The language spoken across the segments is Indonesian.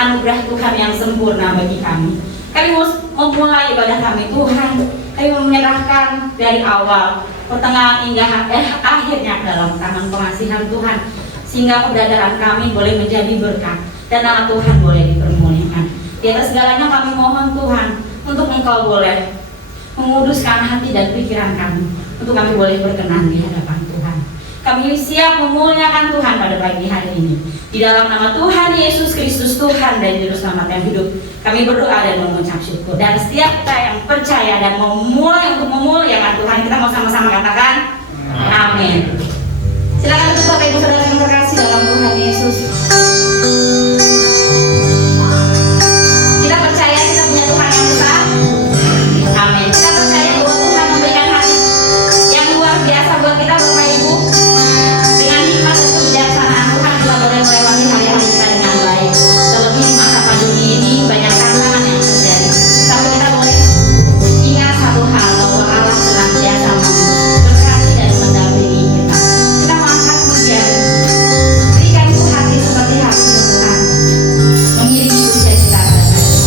anugerah Tuhan yang sempurna bagi kami. Kami mau memulai ibadah kami Tuhan. Kami menyerahkan dari awal, pertengahan hingga akhirnya dalam tangan pengasihan Tuhan, sehingga keberadaan kami boleh menjadi berkat dan nama Tuhan boleh dipermuliakan. Di atas segalanya kami mohon Tuhan untuk Engkau boleh menguduskan hati dan pikiran kami, untuk kami boleh berkenan di hadapan Tuhan. Kami siap memuliakan Tuhan pada pagi hari ini. Di dalam nama Tuhan Yesus Kristus, Tuhan dan Juru Selamat yang hidup, kami berdoa dan mengucap syukur. Dan setiap kita yang percaya dan mau mulai untuk memuliakan Tuhan, kita mau sama-sama katakan amin. Silakan untuk Bapak Ibu Saudara yang terkasih dalam Tuhan Yesus. Kita percaya kita punya Tuhan yang besar. Amin. Kita percaya bahwa Tuhan memberikan hati yang luar biasa buat kita Bapak Ibu. Dengan hikmat dan kebijaksanaan Tuhan juga boleh melewati hari-hari kita dengan baik. Terlebih di masa pandemi ini banyak tantangan yang terjadi. Tapi kita boleh ingat satu hal, bahwa Allah senantiasa memberkati dan mendampingi kita. Kita mengangkat pujian, berikan itu hati seperti hati Tuhan, mengiringi pujian kita pada hari ini.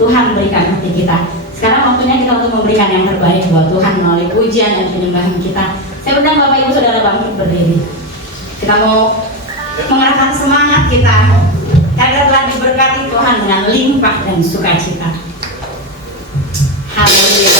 Tuhan berikan hati kita. Sekarang waktunya kita untuk memberikan yang terbaik buat Tuhan melalui pujian dan penyembahan kita. Saya undang Bapak Ibu Saudara bangkit berdiri. Kita mau mengarahkan semangat kita karena telah diberkati Tuhan dengan limpah dan sukacita. Haleluya.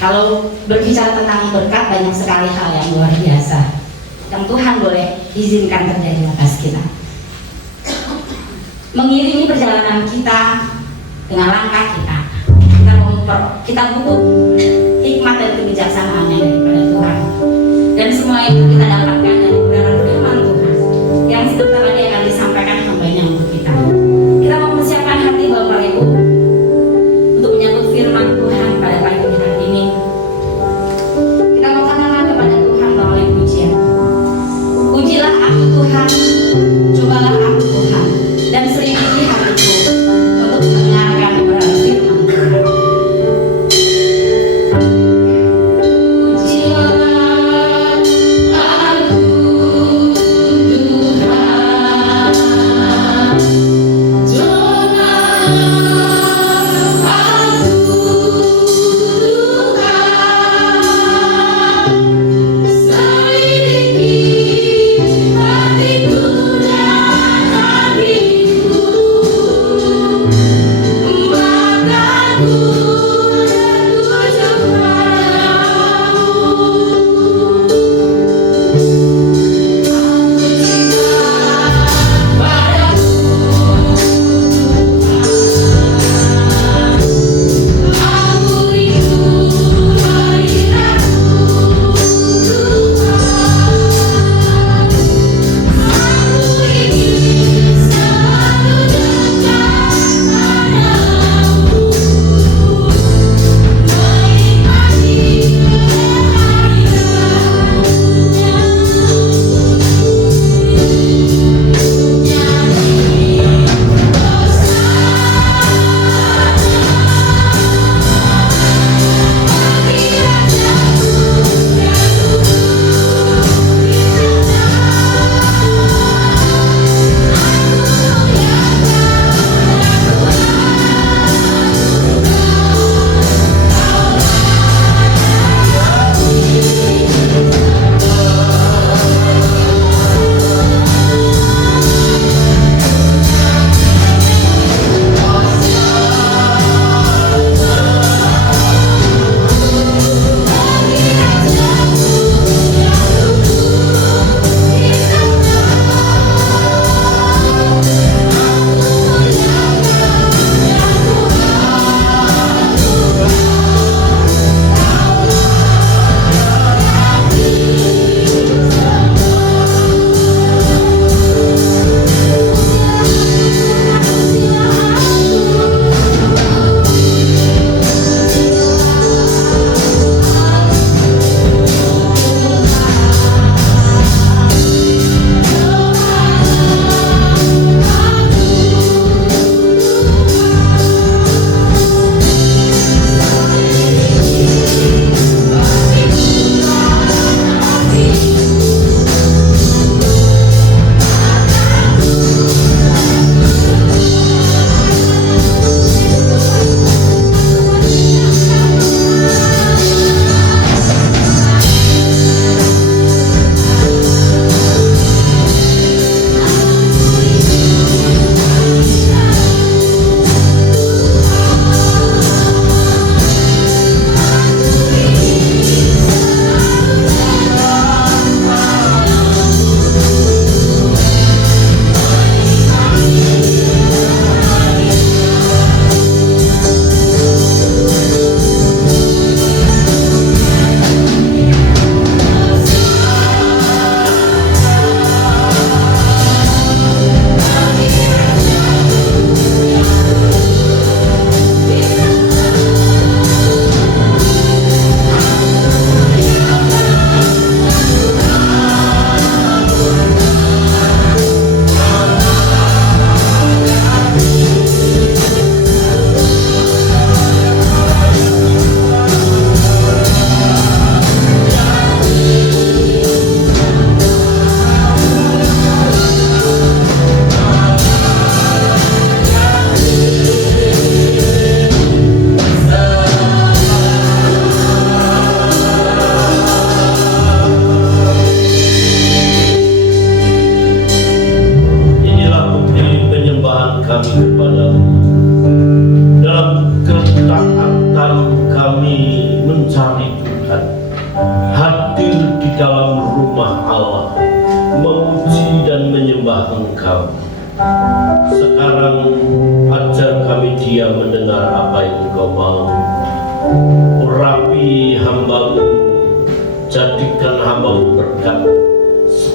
Kalau berbicara tentang berkat, banyak sekali hal yang luar biasa yang Tuhan boleh izinkan terjadi atas kita, mengiringi perjalanan kita dengan langkah kita. Kita butuh hikmat dan kebijaksanaannya daripada Tuhan, dan semua itu kita dapatkan dari kebenaran firman Tuhan yang sebentar lagi akan disampaikan hambanya untuk kita. Kita mau mempersiapkan hati Bapak Ibu untuk menyambut firman Tuhan pada pagi hari ini. Kita mau katakan kepada Tuhan melalui pujian. Pujilah aku Tuhan, cobalah aku Tuhan, dan selidiki hatiku untuk mendengarkan kebenaran firman Tuhan. Pujilah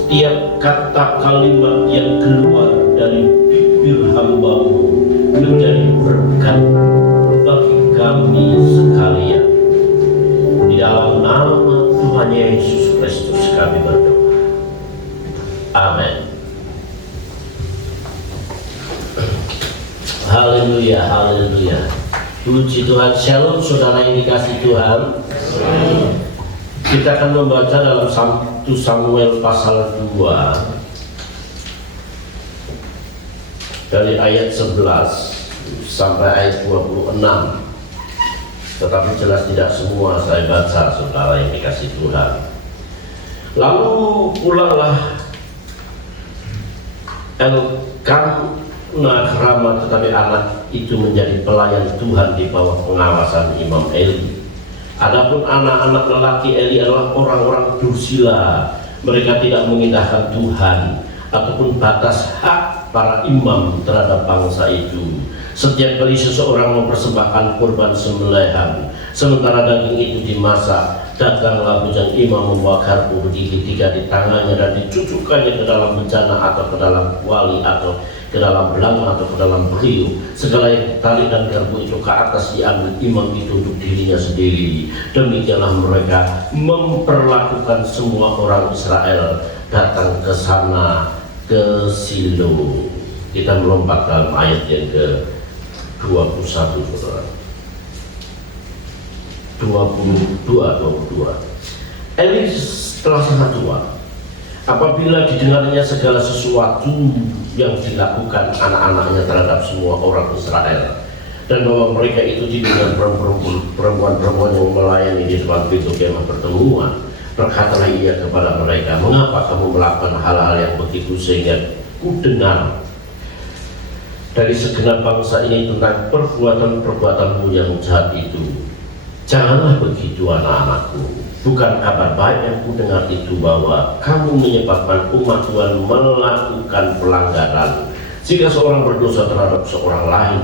setiap kata kalimat yang keluar dari bibir hamba-Mu menjadi berkat bagi kami sekalian. Di dalam nama Tuhan Yesus Kristus kami berdoa. Amin. Haleluya, haleluya. Puji Tuhan. Shalom saudara yang dikasih Tuhan. Kita akan membaca dalam 1 Samuel pasal 2 dari ayat 11 sampai ayat 26. Tetapi jelas tidak semua saya baca, saudara yang dikasih Tuhan. Lalu pulanglah Elkanah ke Rama, tetapi anak itu menjadi pelayan Tuhan di bawah pengawasan Imam Eli. Adapun anak-anak lelaki Eli adalah orang-orang dursila. Mereka tidak mengindahkan Tuhan ataupun batas hak para imam terhadap bangsa itu. Setiap kali seseorang mempersembahkan kurban sembelihan, sementara daging itu dimasak, datanglah bujang imam membawa garpu berdiri 3 di tangannya dan dicucukkannya ke dalam bejana atau ke dalam kuali atau ke dalam belang atau ke dalam beriuk. Segala yang ditarik dan garpu itu ke atas diambil imam itu untuk dirinya sendiri. Demikianlah mereka memperlakukan semua orang Israel datang ke sana, ke Silo. Kita melompat dalam ayat yang ke 21, saudara. 22. Eli telah sangat tua apabila didengarnya segala sesuatu yang dilakukan anak-anaknya terhadap semua orang Israel, dan bahwa mereka itu didengar perempuan-perempuan yang melayani di depan pintu kemah pertemuan. Berkatalah ia kepada mereka, mengapa kamu melakukan hal-hal yang begitu, sehingga ku dengar dari segenap bangsa ini tentang perbuatan-perbuatanmu yang jahat itu. Janganlah begitu, anak-anakku. Bukan kabar baik yang ku dengar itu bahwa kamu menyebabkan umat Tuhan melakukan pelanggaran. Jika seorang berdosa terhadap seorang lain,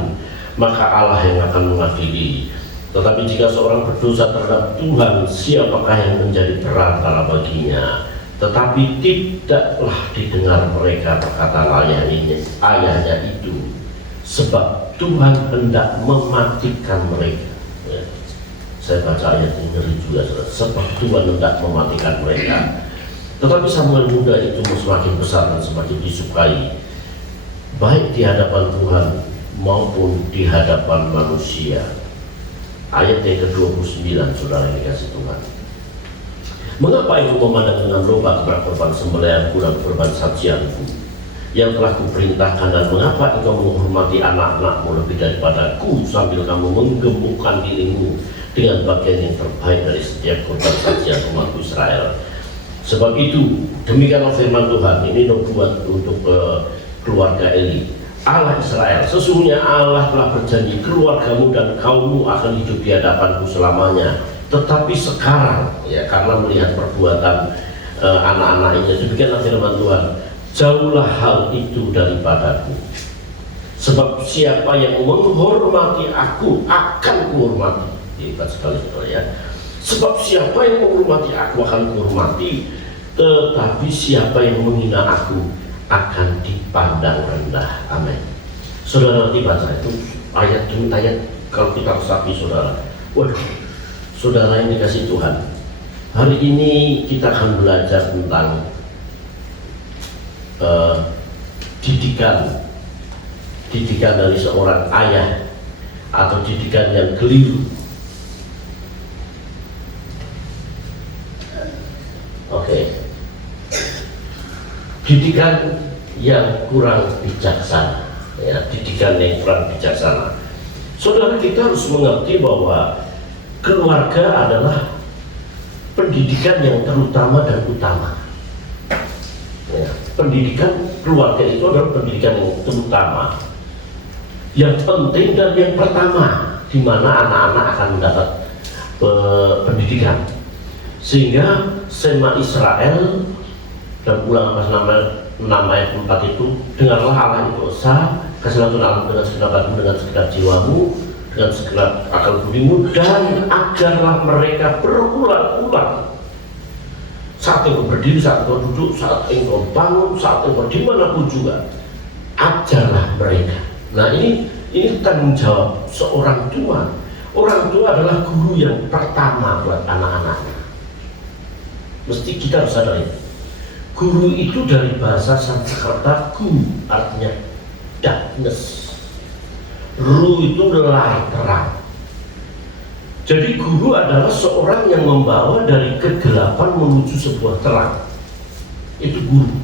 maka Allah yang akan mengadili. Tetapi jika seorang berdosa terhadap Tuhan, siapakah yang menjadi perantara baginya? Tetapi tidaklah didengar mereka perkataan ayahnya itu, sebab Tuhan hendak mematikan mereka. Saya baca ayat ini ngeri juga, sebab Tuhan hendak mematikan mereka. Tetapi Samuel muda itu semakin besar dan semakin disukai, baik di hadapan Tuhan maupun di hadapan manusia. Ayat yang ke-29, saudara yang dikasih Tuhan. Mengapa engkau memandang dengan loba kepada korban sembelihanku dan korban sajianku yang telah kuperintahkan, dan mengapa engkau menghormati anak-anakmu lebih daripadaku, sambil kamu menggemukkan dirimu dengan bagian yang terbaik dari setiap korban sajian umat Israel? Sebab itu, demikianlah firman Tuhan, ini nubuat untuk keluarga Eli. Allah Israel, sesungguhnya Allah telah berjanji, keluargamu dan kaummu akan hidup di hadapanku selamanya. Tetapi sekarang, ya, karena melihat perbuatan anak-anak ini, demikianlah firman Tuhan, jauhlah hal itu daripadaku. Sebab siapa yang menghormati aku akan kuhormati. Hebat sekali, saudara, ya. Sebab siapa yang menghormati aku akan kuhormati, tetapi siapa yang menghina aku akan dipandang rendah. Amin. Saudara, nanti baca itu ayat demi ayat. Kalau kita resapi, saudara, waduh, saudara yang dikasih Tuhan, hari ini kita akan belajar tentang didikan dari seorang ayah, atau didikan yang keliru. Oke. Didikan yang kurang bijaksana, ya, didikan yang kurang bijaksana. Saudara, kita harus mengerti bahwa keluarga adalah pendidikan yang terutama dan utama. Ya, pendidikan keluarga itu adalah pendidikan yang terutama, yang penting dan yang pertama, di mana anak-anak akan mendapat pendidikan. Sehingga Sema Israel dan Ulangan pasal 6 ayat 4 itu, dengarlah Allah itu esa, kasihlah Tuhan Allah dengan segenap hatimu, dengan segenap jiwamu, dengan segenap akal budimu, dan ajarlah mereka berulang-ulang Saat engkau berdiri, saat engkau duduk, saat engkau bangun, saat engkau dimanapun juga, ajarlah mereka. Nah, ini tanggung jawab seorang tua. Orang tua adalah guru yang pertama buat anak-anaknya. Mesti kita harus sadar itu. Guru itu dari bahasa Sanskerta gu, artinya darkness. Ru itu light, terang. Jadi guru adalah seorang yang membawa dari kegelapan menuju sebuah terang. Itu guru.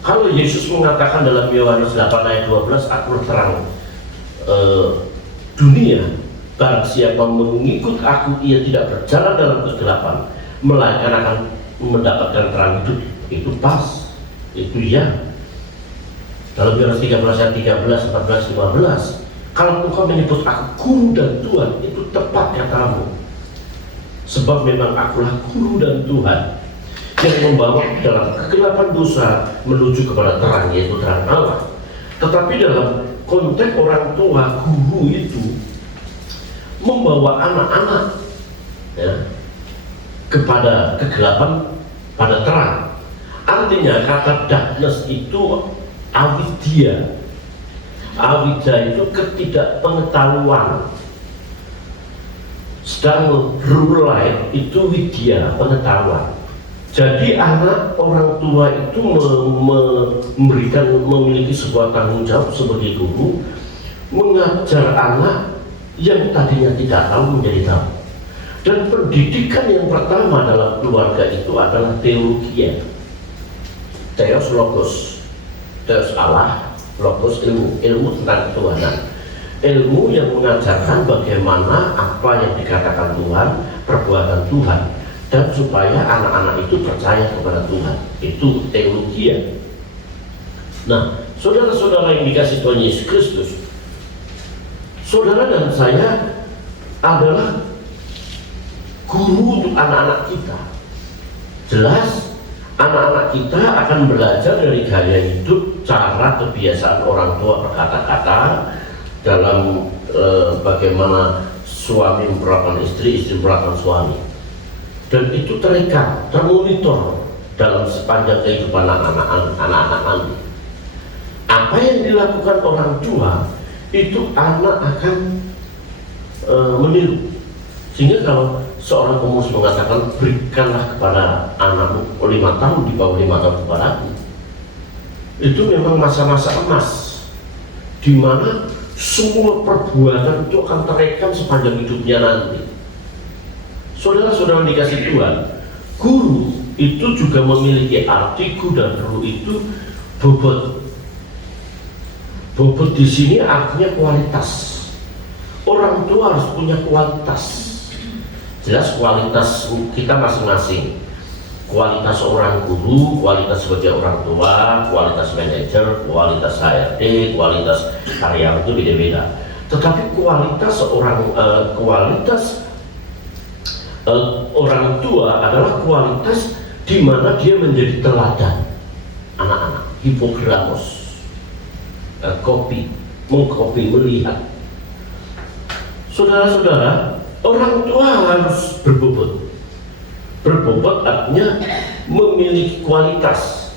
Kalau Yesus mengatakan dalam Yohanes 8 ayat 12, aku terang dunia, barang siapa mengikut aku, ia tidak berjalan dalam kegelapan, melainkan akan mendapatkan terang hidup. Itu pas, itu ya. Dalam Yohanes 13 ayat 13, 14, 15, kalau engkau menyebut aku guru dan Tuhan, itu tepat katamu. Sebab memang akulah guru dan Tuhan yang membawa dalam kegelapan dosa menuju kepada terang, yaitu terang Allah. Tetapi dalam konteks orang tua, guru itu membawa anak-anak ya, kepada kegelapan pada terang. Artinya kata darkness itu avidya. Avidya itu ketidakpengetahuan. Sedang true light itu widya, pengetahuan. Jadi anak orang tua itu memiliki sebuah tanggung jawab sebagai guru, mengajar anak yang tadinya tidak tahu menjadi tahu. Dan pendidikan yang pertama dalam keluarga itu adalah teologi. Theos logos, theos Allah, logos ilmu tentang ketuhanan. Ilmu yang mengajarkan bagaimana apa yang dikatakan Tuhan, perbuatan Tuhan, dan supaya anak-anak itu percaya kepada Tuhan. Itu teologi. Nah, saudara-saudara yang dikasih Tuhan Yesus Kristus, saudara dan saya adalah guru untuk anak-anak kita. Jelas anak-anak kita akan belajar dari gaya hidup, cara kebiasaan orang tua berkata-kata, dalam bagaimana suami memperlakukan istri, istri memperlakukan suami. Dan itu terekam, termonitor dalam sepanjang kehidupan anak-anak nanti. Apa yang dilakukan orang tua, itu anak akan meniru. Sehingga kalau seorang pemuus mengatakan, berikanlah kepada anakmu 5 tahun di bawah 5 tahun kepadaku, itu memang masa-masa emas di mana semua perbuatan itu akan terekam sepanjang hidupnya nanti. Saudara-saudara dikasih Tuhan, guru itu juga memiliki arti. Guru dan guru itu bobot. Bobot di sini artinya kualitas. Orang tua harus punya kualitas. Jelas kualitas kita masing-masing. Kualitas seorang guru, kualitas sebagai orang tua, kualitas manajer, kualitas HRD, kualitas karyawan itu beda-beda. Tetapi kualitas seorang orang tua adalah kualitas di mana dia menjadi teladan anak-anak. Hipogramos, mengkopi, melihat. Saudara-saudara, orang tua harus berbobot. Berbobot artinya memiliki kualitas.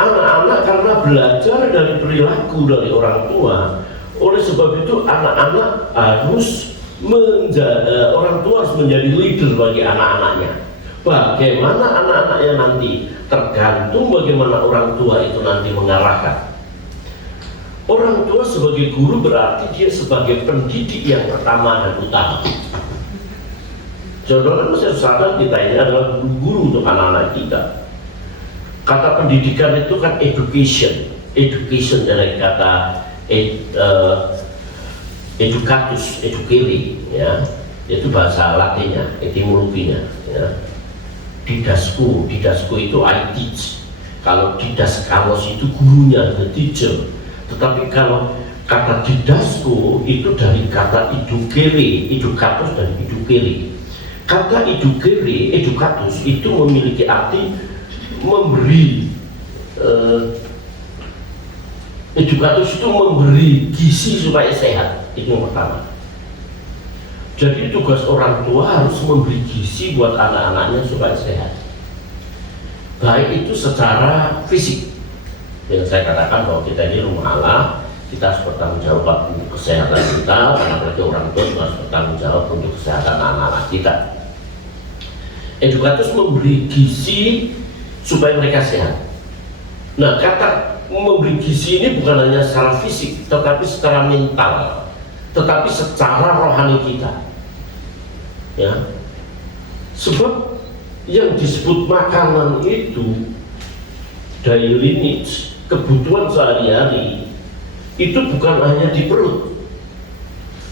Anak-anak karena belajar dari perilaku dari orang tua, oleh sebab itu anak-anak harus orang tua harus menjadi leader bagi anak-anaknya. Bagaimana anak-anaknya nanti tergantung bagaimana orang tua itu nanti mengarahkan. Orang tua sebagai guru berarti dia sebagai pendidik yang pertama dan utama. Saudara mesti sadar kita ini adalah guru untuk anak-anak kita. Kata pendidikan itu kan education dari kata educatus, educere, ya, itu bahasa Latinnya, etimologinya, ya. Didasku itu I teach. Kalau didaskalos itu gurunya, the teacher. Tetapi kalau kata didasku itu dari kata educere, educatus dan educere. Kata educere, educatus itu memiliki arti memberi. Educatus itu memberi gizi supaya sehat. Itu yang pertama. Jadi tugas orang tua harus memberi gizi buat anak-anaknya supaya sehat. baik itu secara fisik. Yang saya katakan bahwa kita ini rumah Allah, kita harus bertanggung jawab untuk kesehatan kita, karena apalagi orang tua juga harus bertanggung jawab untuk kesehatan anak-anak kita. Edukatus memberi gizi supaya mereka sehat. Nah, kata memberi gizi ini bukan hanya secara fisik, tetapi secara mental, tetapi secara rohani kita. Ya, sebab yang disebut makanan itu daily needs, kebutuhan sehari-hari, itu bukan hanya di perut,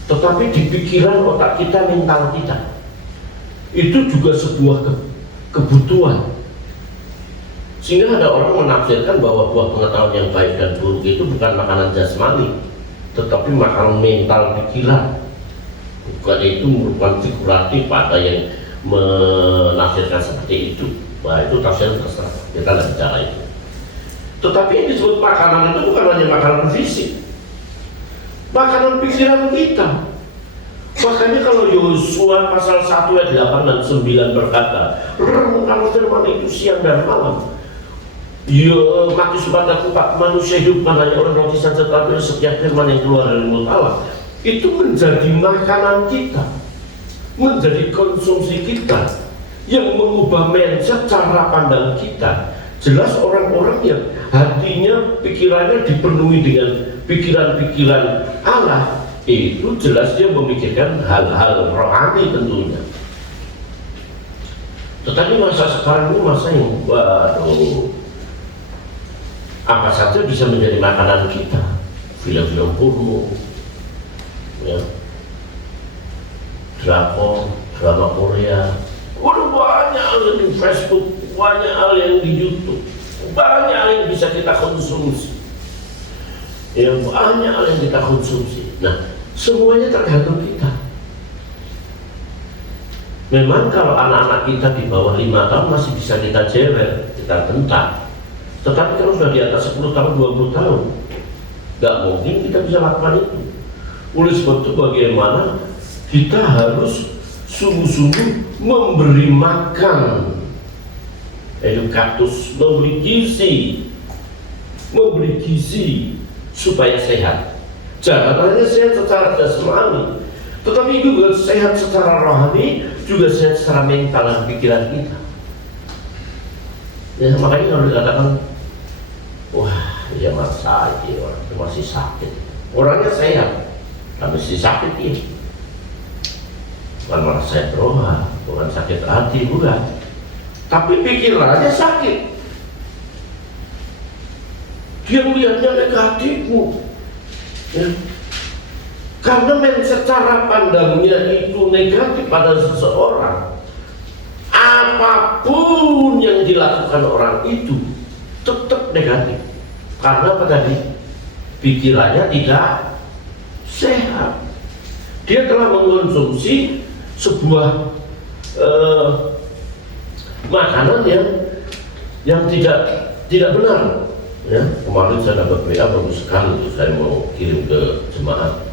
tetapi di pikiran, otak kita, mental kita. Itu juga sebuah kebutuhan. Sehingga ada orang menafsirkan bahwa buah pengetahuan yang baik dan buruk itu bukan makanan jasmani, tetapi makanan mental pikiran. Bukan itu merupakan figuratif, ada yang menafsirkan seperti itu. Wah, itu tafsir terserah, kita tidak bicara itu. Tetapi yang disebut makanan itu bukan hanya makanan fisik, makanan pikiran kita. Makanya kalau Yosua pasal 1 ayat 8 dan 9 berkata, renungkan firman itu siang dan malam. Matius 4 manusia hidup bukan hanya orang roti saja, tetapi setiap firman yang keluar dari mulut Allah. Itu menjadi makanan kita, menjadi konsumsi kita, yang mengubah mindset cara pandang kita. Jelas orang-orang yang hatinya, pikirannya dipenuhi dengan pikiran-pikiran Allah, itu jelas dia memikirkan hal-hal rohani tentunya. Tetapi masa sekarang ini masa yang waduh, apa saja bisa menjadi makanan kita. Film-film porno, ya, drama Korea, waduh, banyak hal di Facebook, banyak hal yang di YouTube, banyak hal yang bisa kita konsumsi, ya, banyak hal yang kita konsumsi. Nah, semuanya tergantung kita. Memang kalau anak-anak kita di bawah 5 tahun masih bisa kita jewer, kita bentak. Tetapi kalau sudah di atas 10 tahun, 20 tahun, nggak mungkin kita bisa lakukan itu. Oleh sebab itu bagaimana kita harus sungguh-sungguh memberi makan edukatus, memberi gizi supaya sehat. Jangan hanya sehat secara jasmani, tetapi juga sehat secara rohani, juga sehat secara mental dan pikiran kita. Ya, makanya kalau dikatakan, wah, ya masa ini orang itu masih sakit, orangnya sehat, tapi masih sakit ini. Bukan malah sehat rohani, bukan sakit hati, bukan. Tapi pikirannya sakit. Dia melihatnya negatif, ya. Karena secara pandangnya itu negatif pada seseorang, apapun yang dilakukan orang itu tetap negatif. Karena apa tadi? Pikirannya tidak sehat. Dia telah mengkonsumsi sebuah makanan yang tidak benar. Ya, kemarin saya dapat WA bagus sekali, saya mau kirim ke jemaat.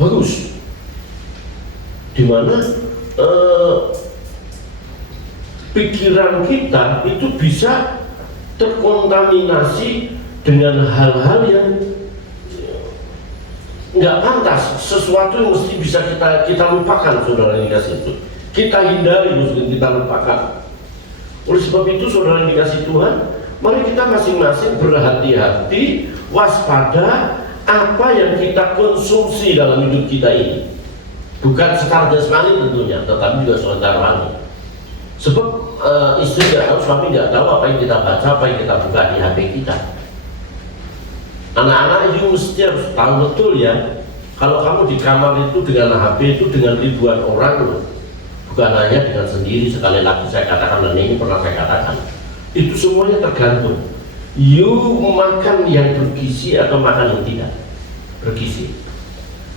Bagus, dimana pikiran kita itu bisa terkontaminasi dengan hal-hal yang nggak pantas, sesuatu yang mesti bisa kita lupakan, saudara yang dikasih itu. Kita hindari, mesti kita lupakan. Oleh sebab itu, saudara yang dikasih Tuhan, mari kita masing-masing berhati-hati, waspada apa yang kita konsumsi dalam hidup kita ini. Bukan secara jasmani tentunya, tetapi juga secara rohani. Sebab istri nggak tahu, suami nggak tahu apa yang kita baca, apa yang kita buka di HP kita. Anak-anak itu mesti harus tahu betul ya, kalau kamu di kamar itu dengan HP itu dengan ribuan orang, bukan hanya dengan sendiri. Sekali lagi saya katakan, dan ini pernah saya katakan, itu semuanya tergantung. You makan yang bergizi atau makan yang tidak bergizi.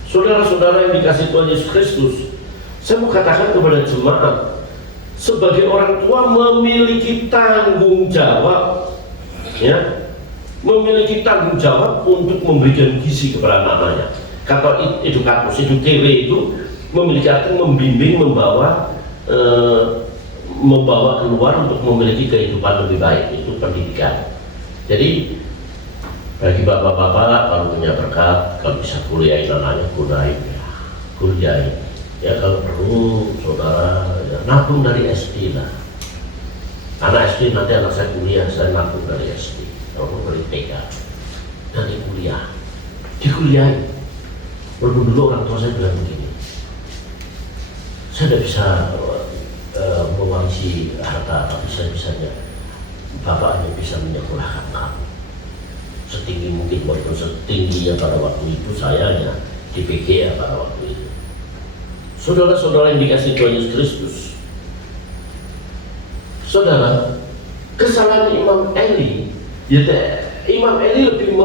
Saudara-saudara yang dikasih Tuhan Yesus Kristus, saya mau katakan kepada jemaat, sebagai orang tua memiliki tanggung jawab, ya, memiliki tanggung jawab untuk memberikan gizi kepada anak-anaknya. Kata edukatus, itu TV itu memiliki arti membimbing, membawa, membawa keluar untuk memiliki kehidupan lebih baik, itu pendidikan. Jadi bagi bapak-bapak kalau punya berkat, kalau bisa kuliahin anaknya, kuliahin. Ya kalau perlu saudara ya, nabung dari SD lah. Anak SD nanti anak saya kuliah, saya nabung dari SD. Kalau dari TK, nanti kuliah, dikuliahin. Walaupun dulu orang tua saya bilang begini, saya tidak bisa mewarisi harta, tapi saya bapak hanya bisa menyekolahkan kamu setinggi mungkin, walaupun setingginya pada waktu itu saya hanya di PGA pada waktu itu. Saudara-saudara yang dikasih Tuhan Yesus Kristus, saudara, kesalahan Imam Eli, ya, Imam Eli lebih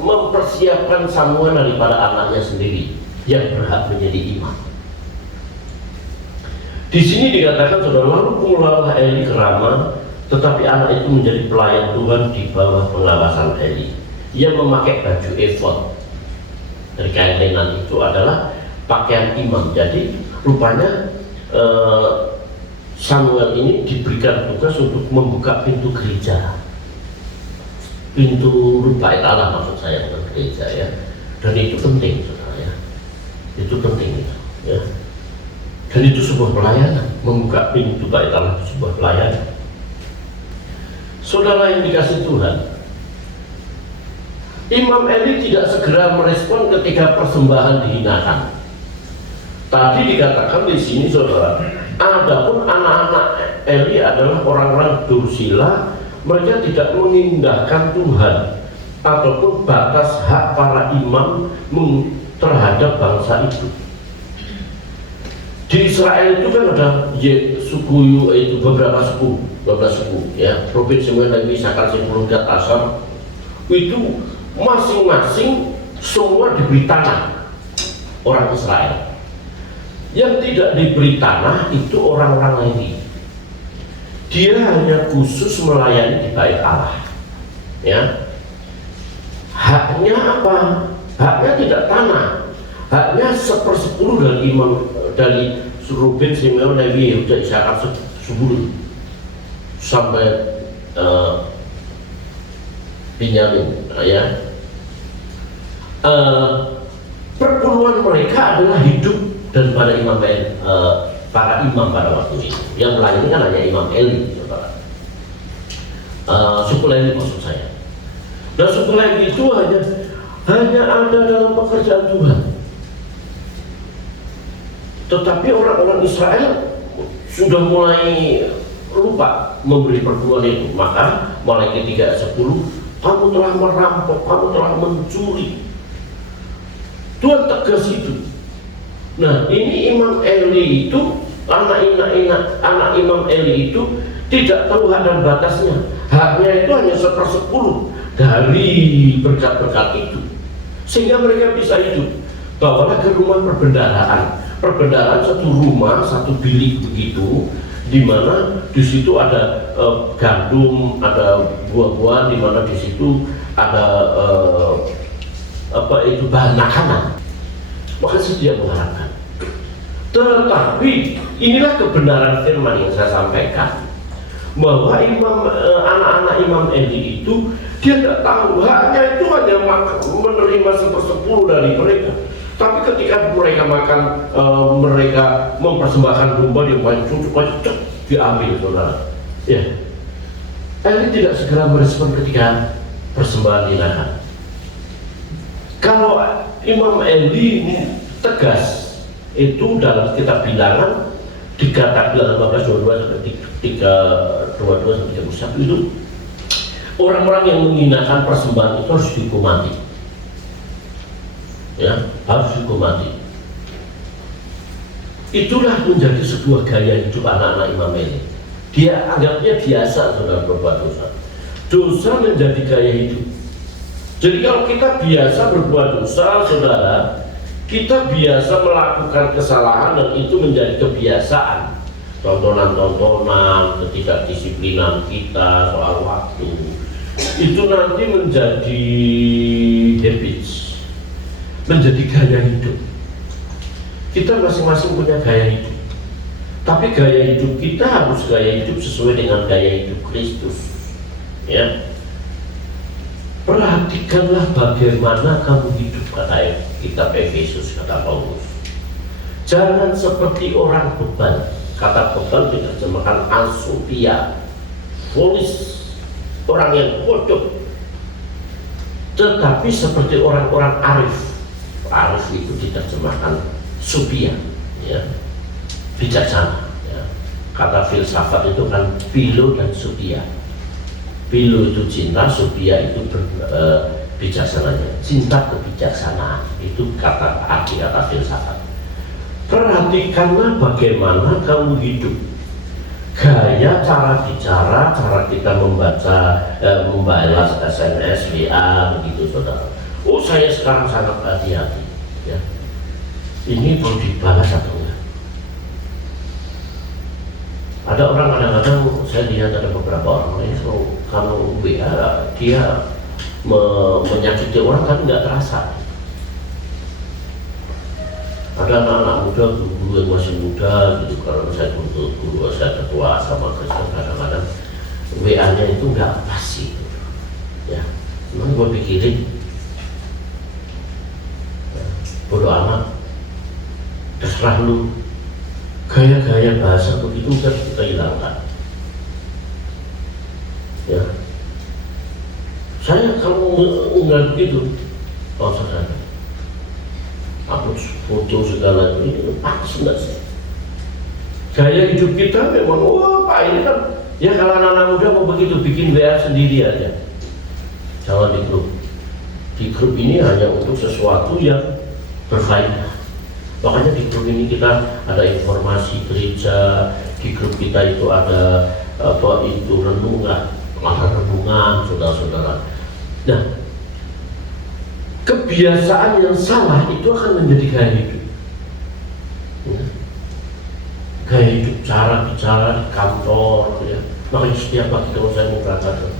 mempersiapkan Samuel daripada anaknya sendiri yang berhak menjadi imam. Di sini dikatakan, saudara, lalu pulanglah Eli ke Rama, tetapi anak itu menjadi pelayan Tuhan di bawah pengawasan Eli. Ia memakai baju efod. Dari kain lenan itu adalah pakaian imam. Jadi rupanya Samuel ini diberikan tugas untuk membuka pintu gereja, pintu Bait Allah maksud saya, bukan gereja ya. Dan itu penting, saudara ya. Itu penting ya. Dan itu sebuah pelayanan, membuka pintu Bait Allah itu sebuah pelayanan. Saudara yang dikasih Tuhan, Imam Eli tidak segera merespon ketika persembahan dihinakan. Tadi dikatakan di sini, saudara, adapun anak-anak Eli adalah orang-orang dursila, mereka tidak mengindahkan Tuhan ataupun batas hak para imam terhadap bangsa itu. Di Israel itu kan ada suku itu beberapa suku ya, provinsi Lewi, Sakar, Zebulun, Gad, Aser, itu masing-masing semua diberi tanah orang Israel. Yang tidak diberi tanah itu orang-orang Lewi. Dia hanya khusus melayani di Bait Allah. Ya. Haknya apa? Haknya tidak tanah. Haknya 1/10 dari imam, dari Ruben, Simeon, Lewi, Yehuda, Isakar, Zebulun sampai Benyamin, ya. Perpuluhan mereka adalah hidup daripada imam para imam pada waktu itu. Yang melayani kan hanya Imam Eli, saudara. Suku Lewi maksud saya. Dan suku Lewi itu hanya ada dalam pekerjaan Tuhan. Tetapi orang-orang Israel sudah mulai lupa memberi perpuluhan itu. Maka Malaikat 3:10, kamu telah merampok, kamu telah mencuri. Tuhan tegas itu. Nah, ini Imam Eli itu, anak Imam Eli itu tidak tahu hak dan batasnya. Haknya itu hanya 1/10 dari berkat-berkat itu, sehingga mereka bisa hidup. Bawalah ke rumah perbendaharaan. Perbendaharaan satu rumah, satu bilik begitu, di mana di situ ada gandum, ada buah-buahan, di mana di situ ada bahan makanan. Maka saya tidak mengharapkan. Tetapi inilah kebenaran firman yang saya sampaikan, bahwa anak-anak Imam Eli itu dia tidak tahu, haknya itu hanya menerima 1/10 dari mereka. Tapi ketika mereka makan, mereka mempersembahkan domba, dia cucuk diambil, saudara. Ya, Eli tidak segera merespon ketika persembahan dihinakan. Kalau Imam Eli tegas, itu dalam kitab Bilangan dikatakan dalam 15:22-31 itu orang-orang yang menghinakan persembahan itu harus dihukum mati. Ya, harus dihukum mati. Itulah menjadi sebuah gaya hidup anak-anak Imam Eli. Dia anggapnya biasa, saudara, berbuat dosa. Dosa menjadi gaya hidup. Jadi kalau kita biasa berbuat dosa, saudara, kita biasa melakukan kesalahan dan itu menjadi kebiasaan. Tontonan-tontonan, ketidakdisiplinan kita soal waktu, itu nanti menjadi habits, menjadi gaya hidup. Kita masing-masing punya gaya hidup. Tapi gaya hidup kita harus gaya hidup sesuai dengan gaya hidup Kristus. Ya, perhatikanlah bagaimana kamu hidup, kata kitab Efesus, kata Paulus. Jangan seperti orang beban. Kata beban diterjemahkan asopia, polis, orang yang bodoh. Tetapi seperti orang-orang arif. Arif itu diterjemahkan supia, ya, bijaksana. Ya. Kata filsafat itu kan philo dan supia. Philo itu cinta, supia itu bijaksananya. Cinta kebijaksanaan itu arti kata filsafat. Perhatikanlah bagaimana kamu hidup, gaya, cara bicara, cara kita membalas SMS, WA, begitu saudara. Oh, saya sekarang sangat hati-hati. Ya. Ini perlu dibalas atau enggak? Ada orang kadang-kadang saya lihat ada beberapa orang ini kalau WA dia menyakiti orang tapi nggak terasa. Ada anak-anak muda, guru yang masih muda gitu, kalau saya guru saya ketua sama Kristen, kadang-kadang WA-nya itu nggak pasti. Ya, memang gue pikirin, bodoh amat, terserah lu. Gaya-gaya bahasa begitu kan kita hilangkan. Ya, saya kalau unggah begitu, oh saudara, upload foto segala ini pantas enggak sih? Gaya hidup kita memang, wah Pak ini kan, ya kalau anak-anak muda mau begitu bikin WA sendiri aja, jangan di grup. Di grup ini hanya untuk sesuatu yang berfaedah. Makanya di grup ini kita ada informasi gereja, di grup kita itu ada apa itu renungan, saudara-saudara. Nah, kebiasaan yang salah itu akan menjadi gaya hidup. Ya. Gaya hidup, cara bicara di kantor, ya. Makanya setiap pagi kalau saya mau berkata,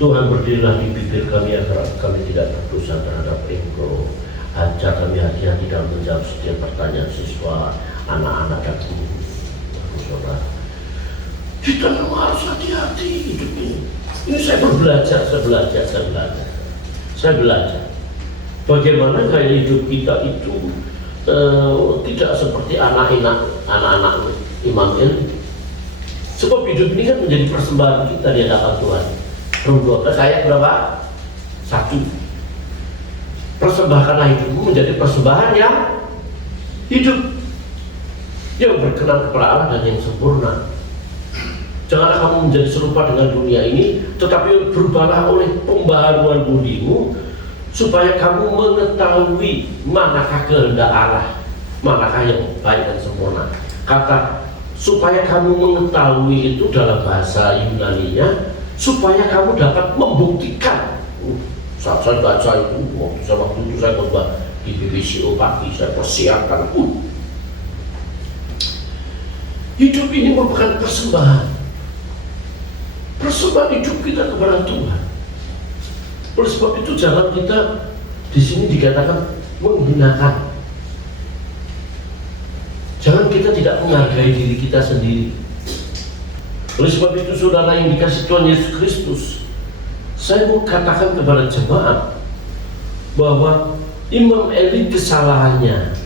Tuhan berdirilah di bibir kami agar kami tidak berdosa terhadap Engkau. Ajar kami hati-hati dalam menjawab setiap pertanyaan siswa, anak-anak dan guru. Saudara, kita memang harus hati-hati hidup ini. Ini saya belajar. Bagaimana gaya hidup kita itu tidak seperti anak-anak Imam Eli. Sebab hidup ini kan menjadi persembahan kita di hadapan Tuhan. Rom 12 ayat berapa? 1. Persembahkanlah hidupmu menjadi persembahan yang hidup, yang berkenan kepada Allah dan yang sempurna. Janganlah kamu menjadi serupa dengan dunia ini, tetapi berubahlah oleh pembaharuan budimu, supaya kamu mengetahui manakah kehendak Allah, manakah yang baik dan sempurna. Kata supaya kamu mengetahui itu dalam bahasa Yunaninya, supaya kamu dapat membuktikan. Saat saya baca itu, waktu itu saya khotbah di BBCO pagi, saya persiapkan. Hidup ini merupakan persembahan hidup kita kepada Tuhan. Oleh sebab itu jangan kita di sini dikatakan menghinakan. Jangan kita tidak menghargai diri kita sendiri. Oleh sebab itu saudara yang dikasih Tuhan Yesus Kristus, saya mau katakan kepada jemaat bahwa Imam Eli kesalahannya,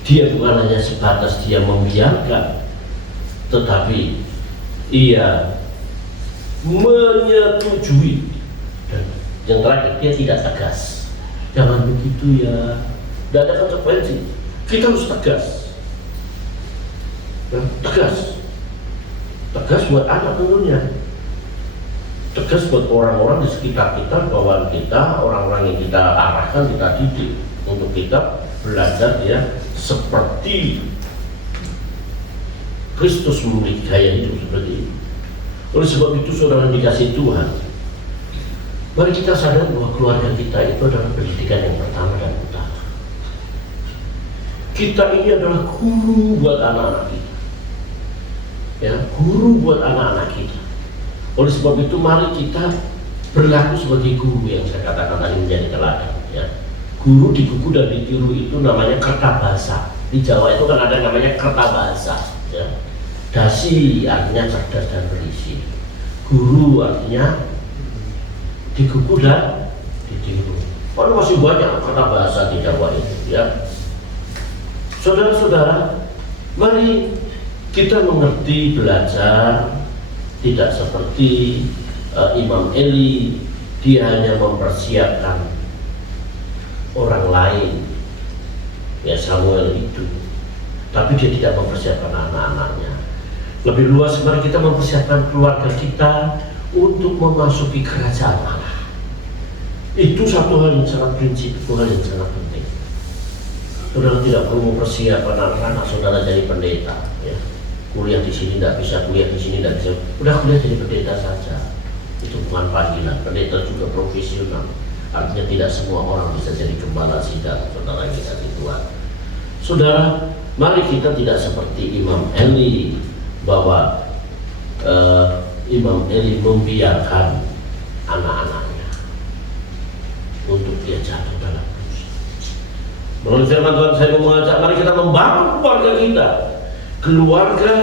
dia bukan hanya sebatas dia membiarkan, tetapi ia menyetujui. Dan yang terakhir, dia tidak tegas. Jangan begitu ya, tidak ada konsekuensi. Kita harus tegas. Tegas buat anak tentunya. Tegas buat orang-orang di sekitar kita, bawaan kita, orang-orang yang kita arahkan, kita didik untuk kita belajar ya seperti Kristus memiliki gaya hidup seperti ini. Oleh sebab itu saudara dikasih Tuhan, mari kita sadar bahwa keluarga kita itu adalah pendidikan yang pertama dan utama. Kita ini adalah guru buat anak-anak kita, ya, guru buat anak-anak kita. Oleh sebab itu mari kita berlaku sebagai guru yang saya katakan tadi menjadi teladan. Ya. Guru digugu dan ditiru itu namanya kertabasa. Di Jawa itu kan ada namanya kertabasa. Ya. Dasi artinya cerdas dan berisi. Guru artinya digugu dan ditiru. Oh, masih banyak kata bahasa di Jawa itu ya. Saudara-saudara, mari kita mengerti belajar, tidak seperti Imam Eli, dia hanya mempersiapkan orang lain, ya Samuel itu, tapi dia tidak mempersiapkan anak-anaknya. Lebih luas, mari kita mempersiapkan keluarga kita untuk memasuki kerajaan Allah. Itu satu hal yang sangat prinsip, itu hal yang sangat penting. Saudara tidak perlu mempersiapkan anak-anak saudara jadi pendeta, ya. Kuliah di sini tidak bisa, kuliah di sini tidak bisa, udah kuliah jadi pendeta saja. Itu bukan panggilan. Pendeta juga profesional. Artinya tidak semua orang bisa jadi gembala sidang, saudara yang dikasih Tuhan. Saudara, mari kita tidak seperti Imam Eli, bahwa Imam Eli membiarkan anak-anaknya untuk dia jatuh dalam dosa. Menurut firman Tuhan, saya mau mengajak, mari kita membangun keluarga kita, keluarga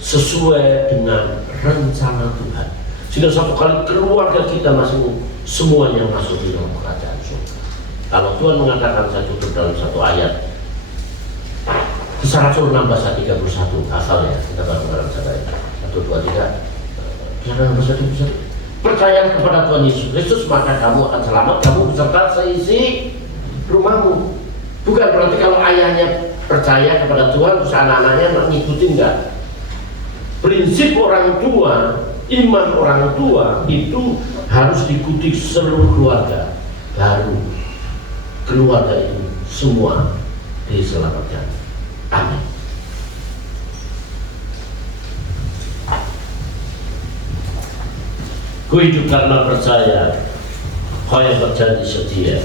sesuai dengan rencana Tuhan, sehingga satu kali keluarga kita masing semuanya masuk di dalam kerajaan surga. Kalau Tuhan mengatakan, saya tutup dalam satu ayat Kisah Rasul 16 ayat 31, asal ya, kita bareng-bareng saudara. 1, 2, 3. Kisah 16 ayat 31. Percaya kepada Tuhan Yesus Kristus, maka kamu akan selamat, kamu beserta seisi rumahmu. Bukan berarti kalau ayahnya percaya kepada Tuhan, terus anak-anaknya mengikuti, enggak. Prinsip orang tua, iman orang tua itu harus diikuti seluruh keluarga. Baru keluarga itu semua diselamatkan. Amin. Ku hidup karena percaya, kau yang berjanji setia.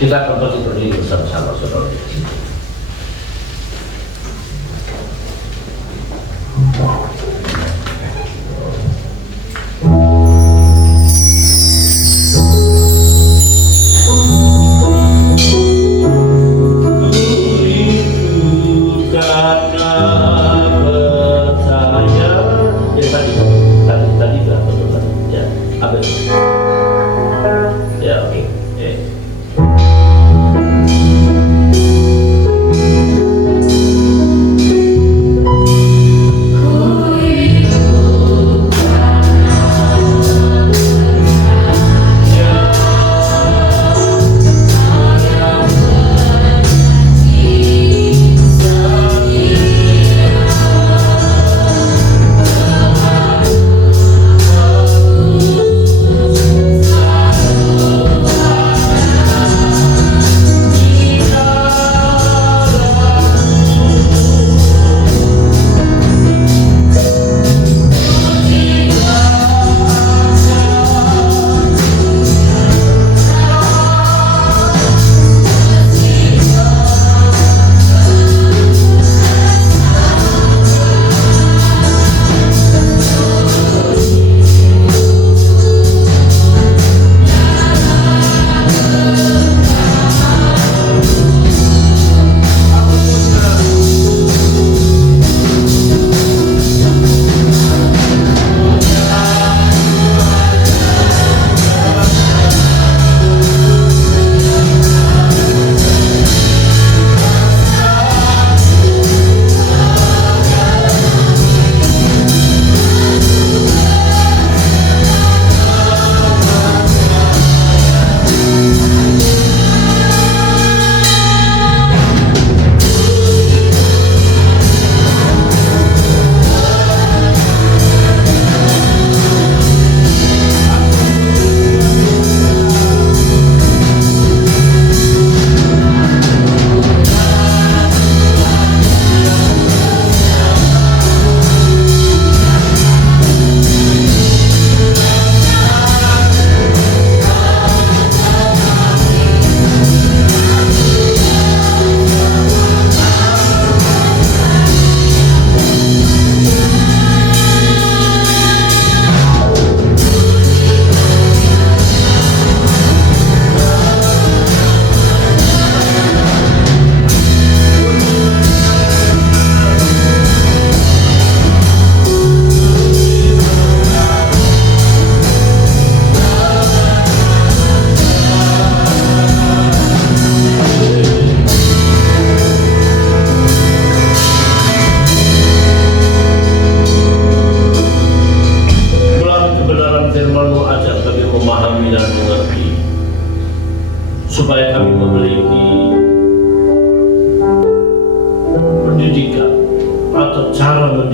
Kita akan berdiri bersama-sama, saudara.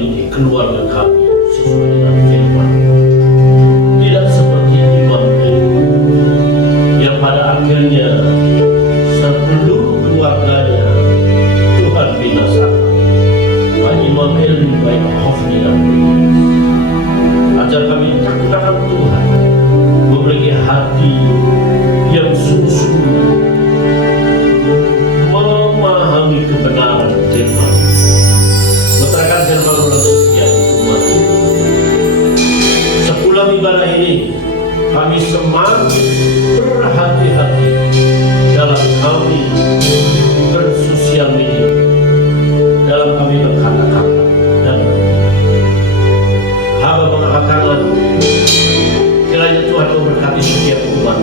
mendidik keluarga kami sesuai dengan firman. Tidak seperti Imam Eli yang pada akhirnya seluruh keluarganya Tuhan binasakan. Baik Imam Eli, baik Hofni dan Pinehas. Ajar kami takut akan Tuhan, memiliki hati yang sungguh-sungguh memahami kebenaran firman, menerangkan firman dalam setiap umat. Sepulang ibadah ini, kami semakin berhati-hati dalam kami bersosial media, dalam kami berkata-kata dan hamba mengangkat tangan. Kiranya Tuhan memberkati setiap umat.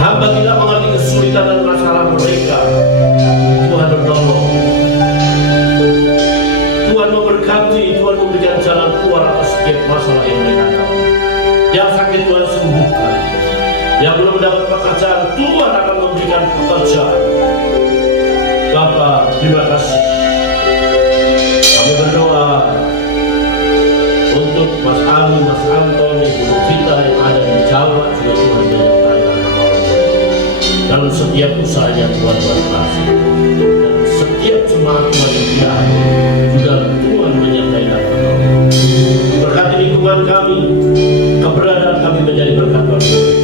Hamba tidak mengerti kesulitan dan masalah mereka. Tuhan menolong. Tuhan memberkati, Tuhan memberikan jalan keluar atas setiap masalah yang mereka alami. Yang sakit Tuhan sembuhkan. Yang belum mendapat pekerjaan, Tuhan akan memberikan pekerjaan. Bapa, terima kasih. Kami berdoa untuk Mas Ali, Mas Anton, Ibu kita yang ada di Jawa, juga Tuhan menyertai dan menolong. Dalam setiap usahanya Tuhan berkasih. Dan setiap semangat Tuhan yang dia ada, juga Tuhan menyertai dan menolong. Berkati lingkungan kami, keberadaan kami menjadi berkat bagi mereka.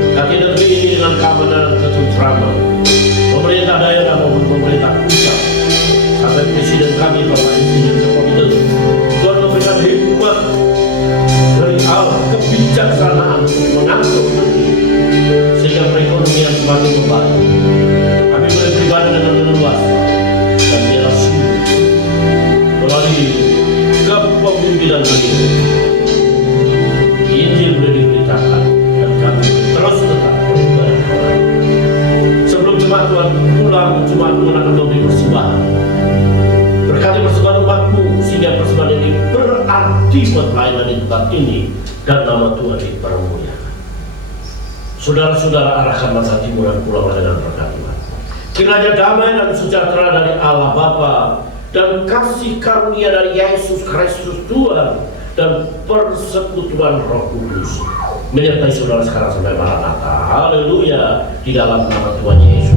Berkati negeri ini dengan keamanan dan ketentraman. Pemerintah daerah maupun pemerintah pusat, sampai Presiden kami Bapak Insinyur Joko Widodo, Tuhan memberikan hikmat dari Allah, kebijaksanaan untuk mengatur negeri sehingga perekonomian semakin membaik. Kami boleh beribadah dengan leluasa dan tidak sungguh melalui kepemimpinan beliau. Injil boleh diberitakan dan kami terus tetap beribadah kepada Allah. Sebelum jemaat Tuhan pulang, jemaat Tuhan akan memberi persembahan. Berkati persembahan umatmu sehingga persembahan ini berarti buat pelayanan di tempat ini dan nama Tuhan dipermuliakan. Saudara-saudara, arahkan mata timur dan pulanglah dengan berkat Tuhan. Kiranya damai dan sejahtera dari Allah Bapa dan kasih karunia dari Yesus Kristus Tuhan dan persekutuan Roh Kudus menyertai saudara sekarang sampai Maranatha. Haleluya, di dalam nama Tuhan Yesus.